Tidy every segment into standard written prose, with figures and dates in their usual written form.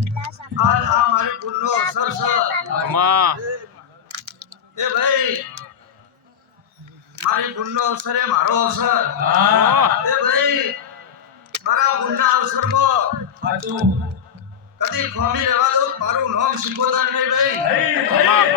आज આ મારી ભૂલનો અવસર છે એ ભાઈ મારી ભૂલનો અવસર એ મારો અવસર એ ભાઈ મારા ભૂલના અવસરમાં કદી ખોમી રહેવા દઉં મારું નામ શીખોદાર નહીં ભાઈ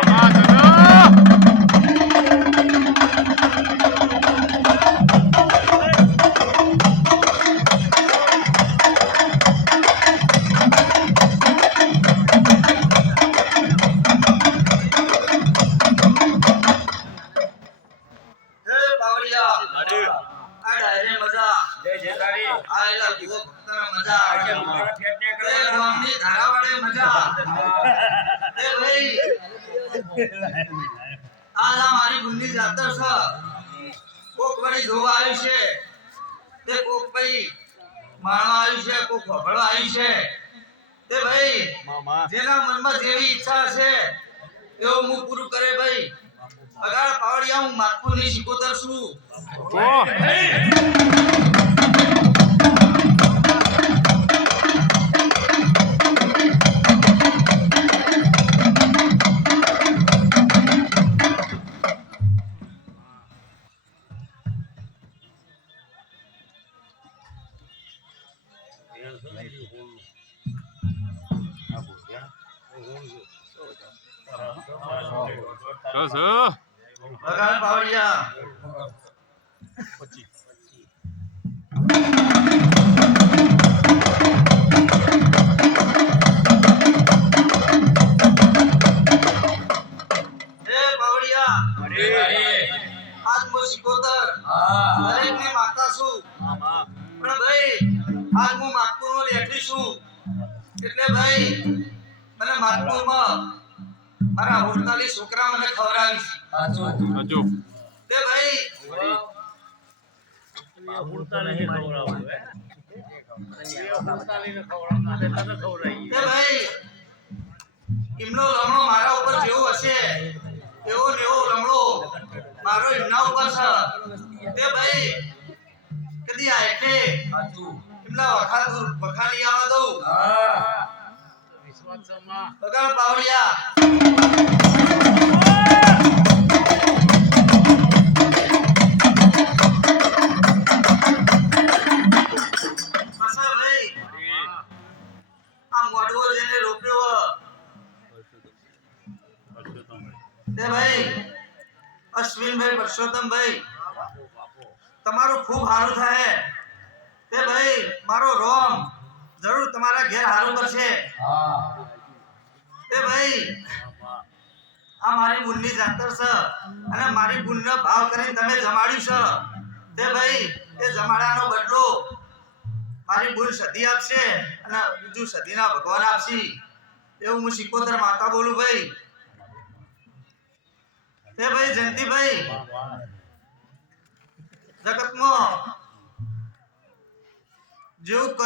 મારી બુંદી જાતર છે કોક વળી જોવા આવ્યું છે તે કોક ભાઈ માણવા આવ્યું છે કોક ભળવા આવ્યું છે તે ભાઈ જેના મનમાં જેવી ઈચ્છા છે એવું હું પૂરું કરે ભાઈ અગાળ પાવડિયા હું માતપુર ની શીખોતર છું અગાળ પાવડિયા આજ હું શીખોતર દરેક ને માગતા છું પણ ભાઈ આજ હું માગપુર માં બેઠી છું એટલે ભાઈ મને માગપુર માં મારા હોટલી છોકરા મને ખવડાવી તે ભાઈ એમનો રમણો મારા ઉપર જેવો હશે એવો એવો રમણો મારો એમના ઉપર છે તે ભાઈ કદી આ એટલે એમના વખાણી આવવા દઉં બગાડ પાવડિયા અશ્વિનભાઈ પરસોત્તમભાઈ તમારું ખૂબ સારું થાય તે ભાઈ મારો રોમ જરૂર તમારા ઘેર સારું કરશે તે ભાઈ આ મારી બુનની જાતર છે અને મારી બુનનો ભાવ કરીને તમે જમાડ્યું છે તે ભાઈ એ જમાડાનો બદલો મારી બુન સદી આપશે અને બીજું સદીના ભગવાન આપશે એવું હું શીખોતર માતા બોલું ભાઈ તે ભાઈ જયંતિભાઈ જગતમાં જેવું